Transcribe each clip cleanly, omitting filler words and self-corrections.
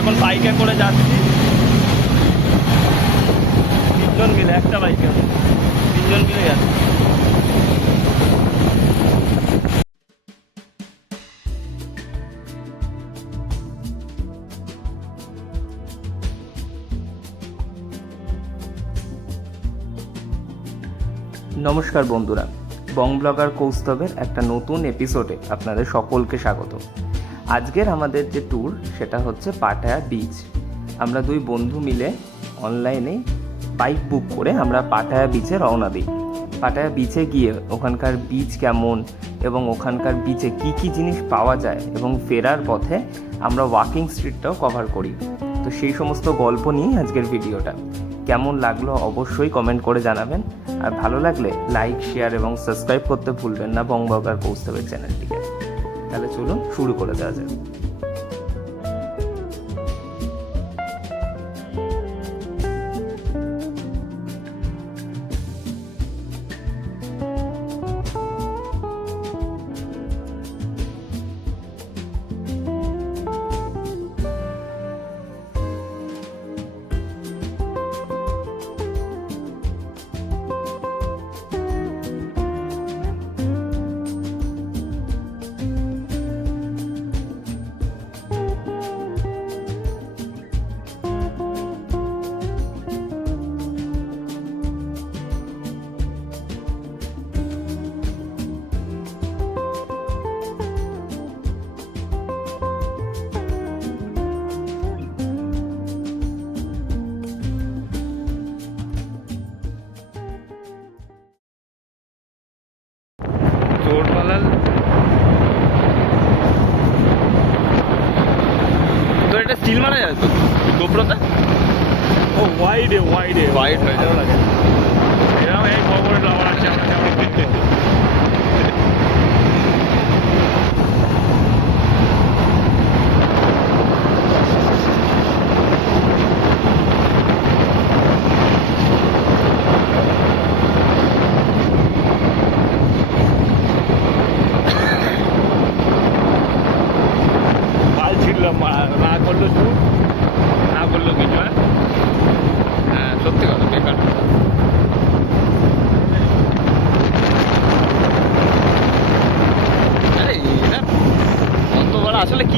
এখন বাইকে করে যাচ্ছি, 3 জন মিলে, একটা বাইকে 3 জন মিলে যাচ্ছি। নমস্কার বন্ধুরা, বং ব্লগার কৌস্তবের একটা নতুন এপিসোডে আপনাদের সকলকে স্বাগত। আজকের আমাদের যে ট্যুর সেটা হচ্ছে পাটায়া বিচ। আমরা 2 বন্ধু মিলে অনলাইনে বাইক বুক করে আমরা পাটায়া বিচে রওনা দিই। পাটায়া বিচে গিয়ে ওখানকার বিচ কেমন এবং ওখানকার বিচে কি কি জিনিস পাওয়া যায় এবং ফেরার পথে আমরা ওয়াকিং স্ট্রিটটাও কভার করি। তো সেই সমস্ত গল্প নিয়েই আজকের ভিডিওটা। কেমন লাগলো অবশ্যই কমেন্ট করে জানাবেন, আর ভালো লাগলে লাইক, শেয়ার এবং সাবস্ক্রাইব করতে ভুলবেন না বং ব্লগার কৌস্তবের চ্যানেলটিকে। তাহলে চলুন শুরু করে দেওয়া যাক। চোরপালাল তো এটা স্টিল মারা যায় তো গোপ্রোতে? ও ওয়াইডে হোয়াইট হয়ে ভালো যাবে। লাগে। এরকম এই বড় বড় ড্রামার আছে আমরা যেমন কিনতে। বাল ছিড়লাম, না করলো শুরু, না করলো কিছু। হ্যাঁ সত্যি কথা, বেকার। কত বড় আসলে কি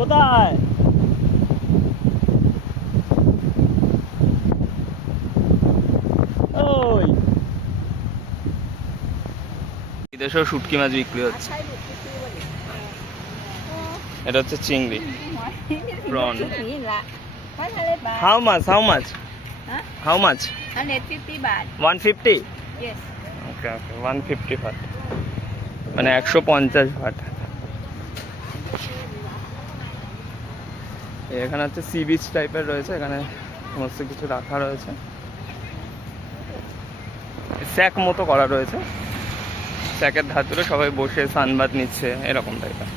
কোথায়? ওই বিদেশেও শুটকি মাছ বিক্রি হচ্ছে। এটা হচ্ছে চিংড়ি, prawn. How much? Huh? How much? 150 baht. 150? Yes. Okay, 150 baht, মানে 150 বাট। এখানে হচ্ছে সি বিচ টাইপের রয়েছে, এখানে সমস্ত কিছু রাখা রয়েছে, স্যাক মতো করা রয়েছে, স্যাকের ধার ধরে সবাই বসে সানবাদ নিচ্ছে এরকম টাইপের।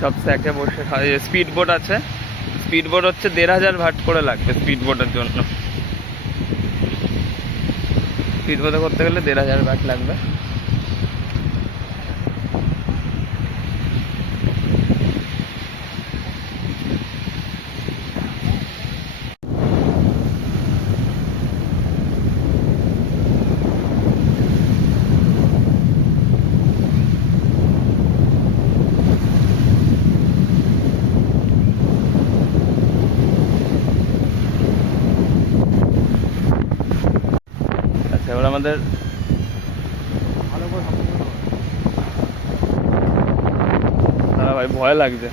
সব স্যাকে বসে খাওয়া। স্পিড বোট আছে, স্পিড বোট হচ্ছে 1,500 ভাট করে লাগবে স্পিড বোটের জন্য। স্পিড বোটে করতে গেলে 1,500 ভাট লাগবে। আচ্ছা, এবার আমাদের হ্যাঁ ভাই, ভয় লাগছে।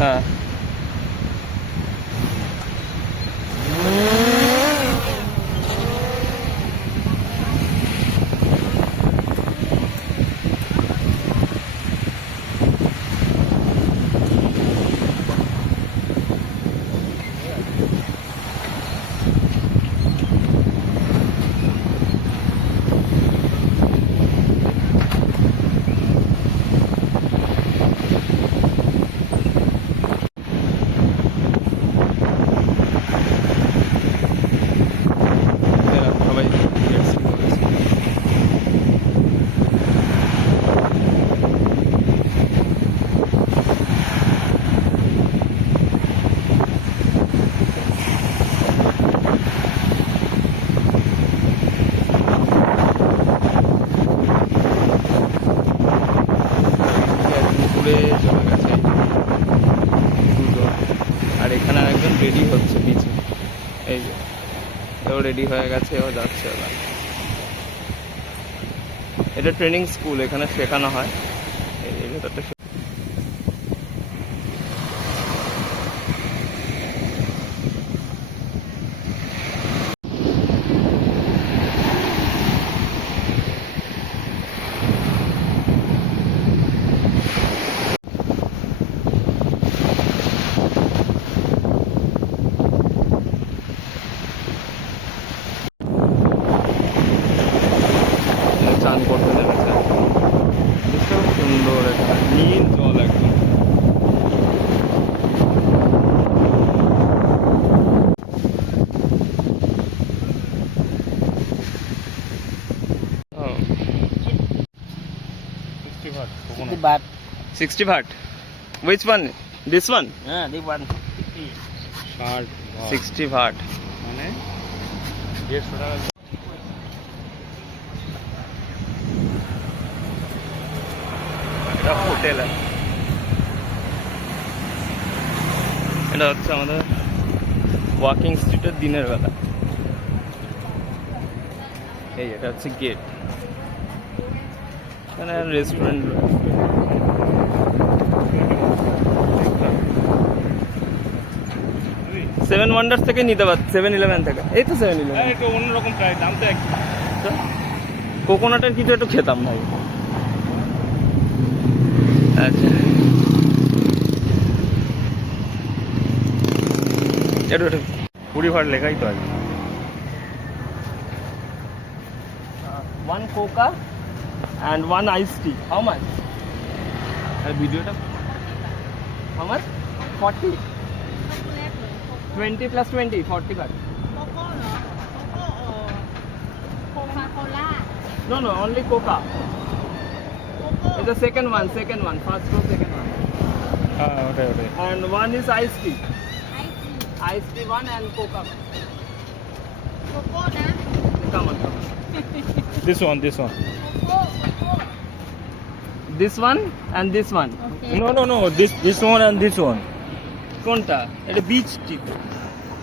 হ্যাঁ, এরা সবাই গেছে। পুকুরে চলে গেছে দুজন। আর এখানে একজন রেডি হচ্ছে পিছে, এই যে এও রেডি হয়ে গেছে, এও যাচ্ছে এবার। এটা ট্রেনিং স্কুল, এখানে শেখানো হয়। এই ভেতরটা চান করতে নেমেছে। খুব সুন্দর, এখানে নীল জল একদম। ও, 60 baht coconut. 60 baht. 60 baht. Which one? This one? Yeah, this one. 60 baht 60 baht. মানে 150 টাকা। এটা হোটেল। এটা হচ্ছে আমাদের ওয়াকিং স্ট্রিটের দিনের বেলা। এই এটা হচ্ছে গেট, এখানে রেস্টুরেন্ট রয়েছে। সেভেন ওয়ান্ডার্স থেকে নিতে পারছি, 7-Eleven থেকে। এই তো 7-Eleven। একটু অন্যরকম প্রায়, দাম তো এক। কোকোনাটের কিছু একটু খেতাম ভাই। আচ্ছা, একটু 20 ভাট লেখাই তো আছে। 1 coca and 1 iced tea. How much? আর ভিডিওটা how much? 40. 20 plus 20, 40 baht. Coca-Cola. No, only coca. It's the second one. First row, second one. হ্যাঁ, ওটাই। And one is iced tea. I see. Iced tea one and coca. Coco na. Come on. This one. Coco. This one and this one. Okay. No. This one and this one. কোনটা? এটা beach tea.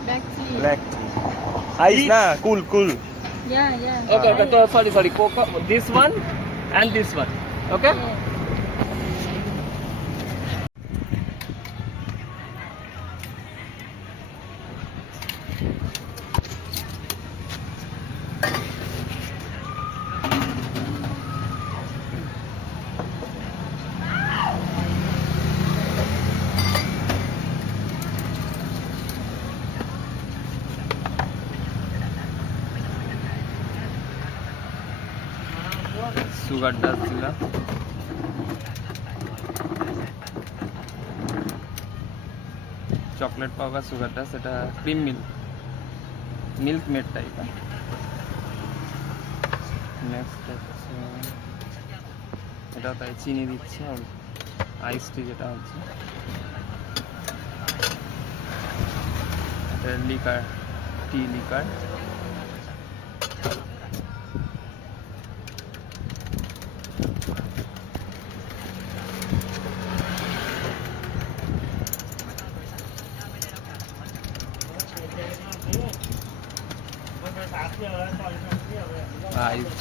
Black tea. Black tea. Ice na, cool. Yeah. Okay. So, sorry. Coca. This one and this one. Okay. Yeah. Sugar dust ছিল। Chocolate powder sugar dust, এটা cream milk made টাইপের। Next হচ্ছে এটা তাই চিনি দিচ্ছে আর আইস টি যেটা হচ্ছে এটা লিকার, টি লিকার। আইস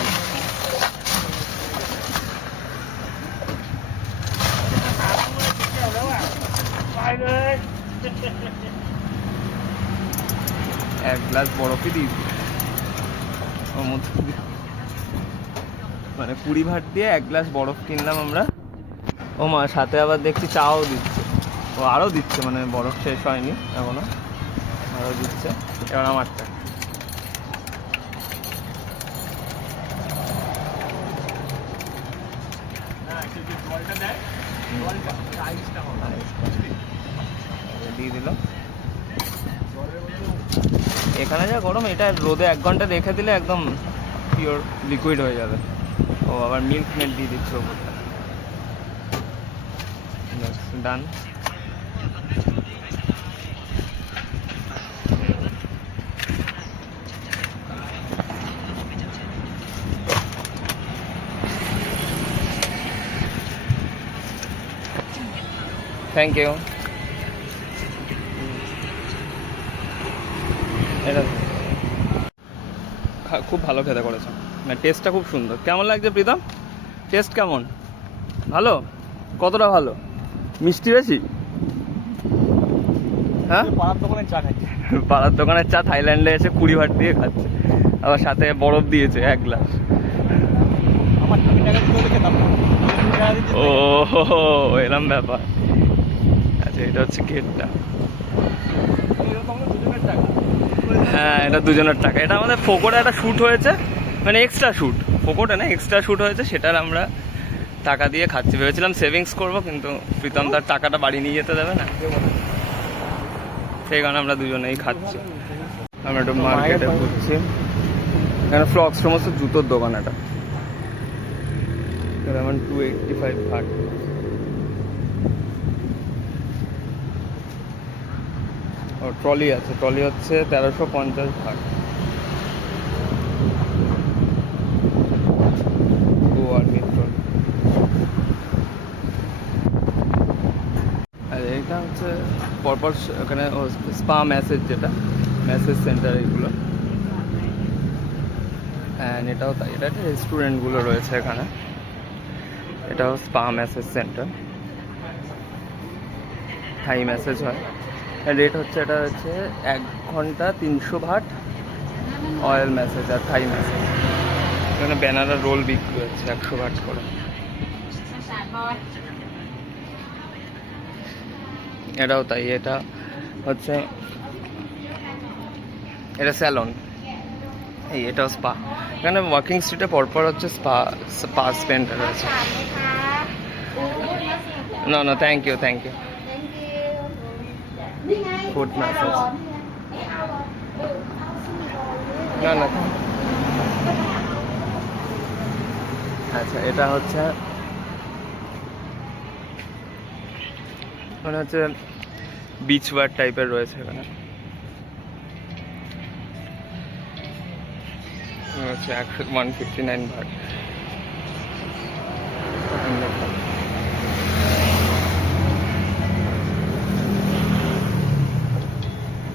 এক গ্লাস বরফই দিয়েছি ওর মধ্যে, মানে 20 ভাট দিয়ে 1 গ্লাস বরফ কিনলাম আমরা। ও মা, সাথে আবার দেখছি চাও দিচ্ছে, ও আরও দিচ্ছে, মানে বরফ শেষ হয়নি এখনো, আরও দিচ্ছে। এবার আমারটা দিয়ে দিল। এখানে যা গরম, এটা রোদে 1 ঘন্টা রেখে দিলে একদম পিওর লিকুইড হয়ে যাবে। ও আবার মিল্ক মেড দিয়ে দিচ্ছে ওপরটা। ডান। Thank you. এটা খুব ভালো খেতে করেছে, মানে টেস্টটা খুব সুন্দর। কেমন লাগছে প্রীতম? টেস্ট কেমন? ভালো? কতটা ভালো? মিষ্টি বেশি? হ্যাঁ, পাড়ার দোকানের চা খাচ্ছি। পাড়ার দোকানের চা থাইল্যান্ডে এসে 20 ভাট দিয়ে খাচ্ছে, আবার সাথে বরফ দিয়েছে 1 গ্লাস। আমার 2 টাকা দিতে খেতাম না, ও এরম ব্যাপার। আচ্ছা, এটা হচ্ছে গেটটা। হ্যাঁ, এটা দুজনের টাকা। এটা আমাদের ফোকোটা একটা শ্যুট হয়েছে, মানে এক্সট্রা শ্যুট, ফোকোটা না এক্সট্রা শ্যুট হয়েছে, সেটার আমরা টাকা দিয়ে খাচ্ছি। ভেবেছিলাম সেভিংস করবো, কিন্তু প্রীতম তার টাকাটা বাড়ি নিয়ে যেতে দেবে না, সেই কারণে আমরা দুজনেই খাচ্ছি। আমরা একটু মার্কেটে ঘুরছি। এখানে ফ্লক্স সমস্ত জুতোর দোকান। এটা যেমন 285 ভাট। ও ট্রলি আছে, ট্রলি হচ্ছে 1350 ভাট। আর্মির ট্রলি। আর এইটা হচ্ছে পরপর এখানে স্পা ম্যাসেজ, যেটা ম্যাসেজ সেন্টার এগুলো। অ্যান্ড এটাও তাই, এটা রেস্টুরেন্টগুলো রয়েছে এখানে। এটাও স্পা ম্যাসেজ সেন্টার, থাই ম্যাসেজ হয়। রেট হচ্ছে, এটা হচ্ছে 1 ঘন্টা 300 ভাট অয়েল ম্যাসেজ আর থাই ম্যাসেজ। এখানে ব্যানানা রোল বিক্রি হচ্ছে 100 ভাট করে। এটাও তাই, এটা হচ্ছে, এটা স্যালন। এই এটাও স্পা। এখানে ওয়াকিং স্ট্রিটে পরপর হচ্ছে স্পা সেন্টার আছে। না না, thank you thank you. Foot massage না না। আচ্ছা, এটা হচ্ছে মানে হচ্ছে বিচ ওয়ার টাইপের রয়েছে এখানে। হচ্ছে 159 ভাট।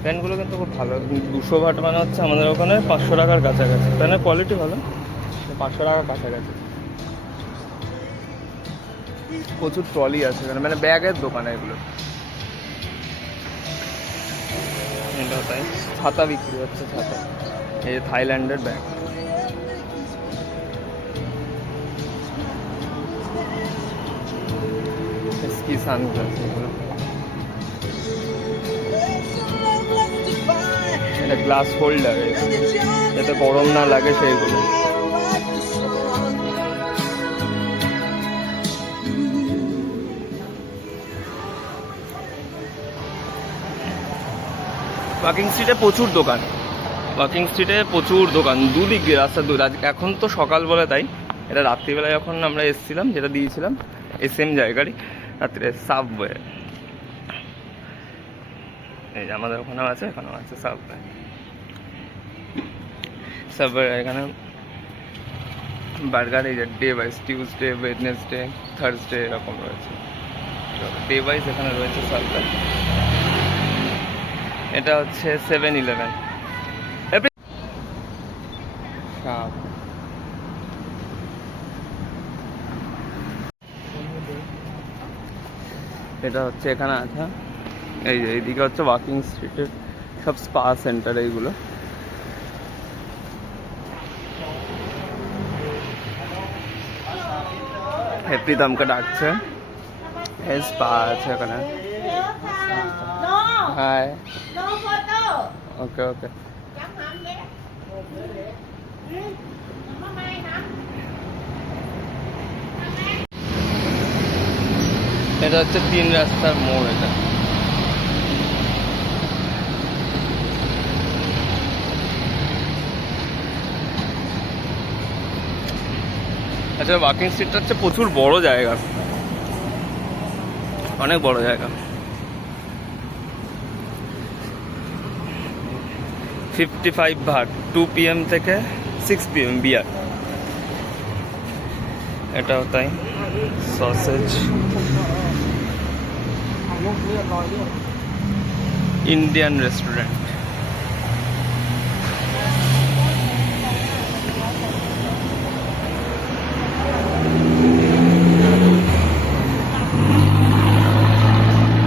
প্যান্টগুলো কিন্তু খুব ভালো। 200 ভাট মানে হচ্ছে আমাদের ওখানে 500 টাকার কাছাকাছি। প্যান্টের কোয়ালিটি ভালো, 500 টাকার কাছাকাছি। প্রচুর ট্রলি আছে এখানে, মানে ব্যাগের দোকান এগুলো। এটাও তাই, ছাতা বিক্রি হচ্ছে, ছাতা। এই থাইল্যান্ডের ব্যাগ। স্কি সানগ্লাস এগুলো। এটা গ্লাস হোল্ডার, যাতে গরম না লাগে সেইগুলো। ওয়াকিং স্ট্রিটে প্রচুর দোকান, ওয়াকিং স্ট্রিটে প্রচুর দোকান, দুদিক দিয়ে রাস্তা দূর। এখন তো সকাল বলে তাই, এটা রাত্রিবেলায় যখন আমরা এসেছিলাম যেটা দিয়েছিলাম এই সেম জায়গারই, রাত্রে সাবওয়ে। এই যে আমাদের ওখানেও আছে, এখানেও আছে সাবওয়ে। সাবওয়ে এখানে বার্গার, এই যে day wise, Tuesday, Wednesday, Thursday এরকম রয়েছে, ডে ওয়াইজ এখানে রয়েছে সাবওয়ে। এটা হচ্ছে 7-Eleven। এটা হচ্ছে এখানে আছে, এই যে এইদিকে হচ্ছে ওয়াকিং স্ট্রিটের সব স্পা সেন্টার এইগুলো। প্রীতমকে ডাকছে, স্পা আছে এখানে। Hi, No photo. Okay okay. Chẳng hạn vậy. Nó may hả? এটা হচ্ছে 3 রাস্তার মোড়। এটা আচ্ছা, ওয়াকিং স্ট্রিটটা হচ্ছে প্রচুর বড় জায়গা, অনেক বড় জায়গা। 55 ভাট, 2 PM থেকে 6 PM বিয়ার। এটাও তাই, সসেজ, ইন্ডিয়ান রেস্টুরেন্ট।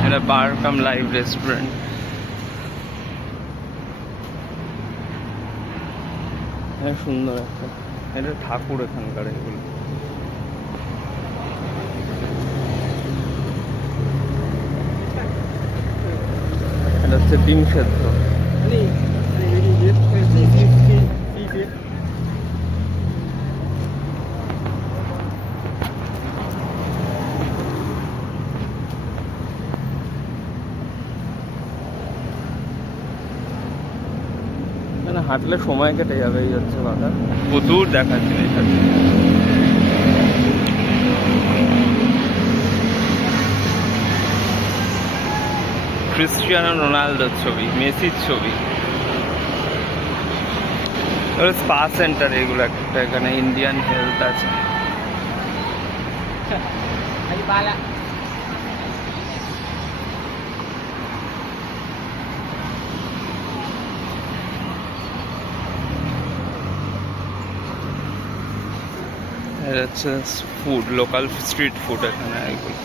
এটা বার কাম লাইভ রেস্টুরেন্ট। সুন্দর একটা, এটা ঠাকুর এখানকার এগুলো। এটা হচ্ছে ডিম সেদ্ধ। হাঁটলে সময় কেটে যাবে, এই হচ্ছে কথা। প্রচুর দেখার জিনিস আছে। ক্রিস্টিয়ানো রোনাল্ডোর ছবি, মেসির ছবি। স্পা সেন্টার এগুলো একটা, এখানে ইন্ডিয়ান হেলথ আছে। এটা হচ্ছে ফুড, লোকাল স্ট্রিট ফুড এখানে এগুলো।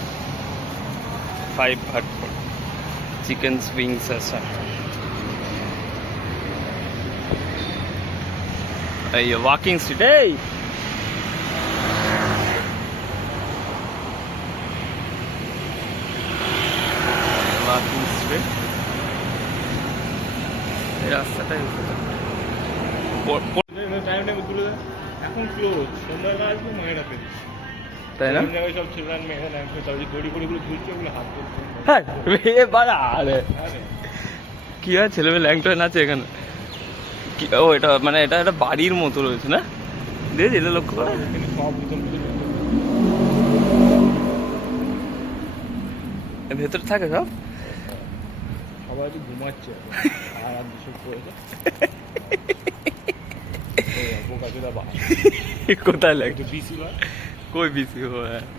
5 ভাট চিকেন উইংস আছে। এই ওয়াকিং স্ট্রিট, এই ওয়াকিং স্ট্রিট, এই রাস্তাটাই এখন ক্লোজ, সন্ধ্যাবেলা আসবো মায়েরা পেয়েছি, তাই না? জায়গায় সব ছেলেরা মেয়েরা একটু তাদের দড়ি ফড়িগুলো ঝুলছে, ওগুলো হাত করছে। হ্যাঁ আরে কি হয়, ছেলেমেয়ে ল্যাংটা নাচে এখানে। কি ও, এটা মানে এটা একটা বাড়ির মতো রয়েছে না, দেখেছি এটা লক্ষ্য করে। এখানে সব বোতল ভেতরে থাকে সব, সবাই তো ঘুমাচ্ছে আর সব করেছে। কোথায় লাগে বিসি বা কই বিসি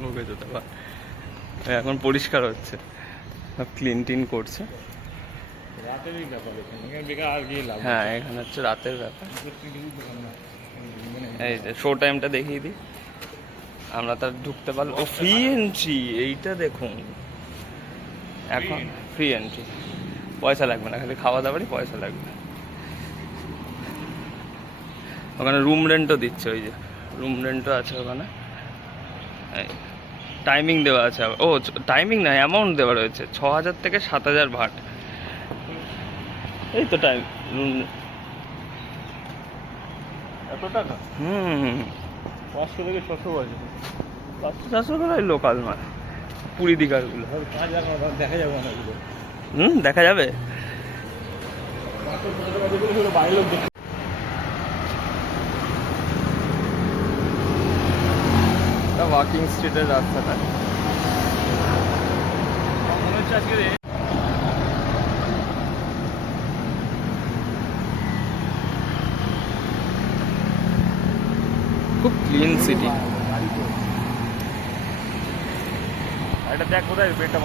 মুখে যেতে বা এখন পরিষ্কার হচ্ছে, সব ক্লিন টিন করছে। রাতেরই ব্যাপার, এখানে বেকার আর গিয়ে লাভ। হ্যাঁ, এখানে হচ্ছে রাতের ব্যাপার। মানে এই যে শো টাইমটা দেখিয়ে দিই, আমরা তার ঢুকতে পারলো। ও ফ্রি এন্ট্রি, এইটা দেখুন, এখন ফ্রি এন্ট্রি, পয়সা লাগবে না, খালি খাওয়া দাওয়ারই পয়সা লাগবে। ওখানে রুম রেন্টও দিচ্ছে, ওই যে রুম রেন্টও আছে ওখানে। টাইমিং দেওয়া আছে, ও টাইমিং না, অ্যামাউন্ট দেওয়া রয়েছে 6000 থেকে 7000 ভাট। এই তো টাইম রুম, এত টাকা? 500 থেকে 600 আছে। 500-400 করে লোকাল মাল, পুরী দীঘারগুলো। দেখা যাবে না এগুলো। দেখা যাবে। বাইরের লোক দেখে ওয়াকিং স্ট্রিটের রাস্তাটা মনে হচ্ছে আজকে খুব ক্লিন সিটি। এটা দেখ কোথায় পেটটা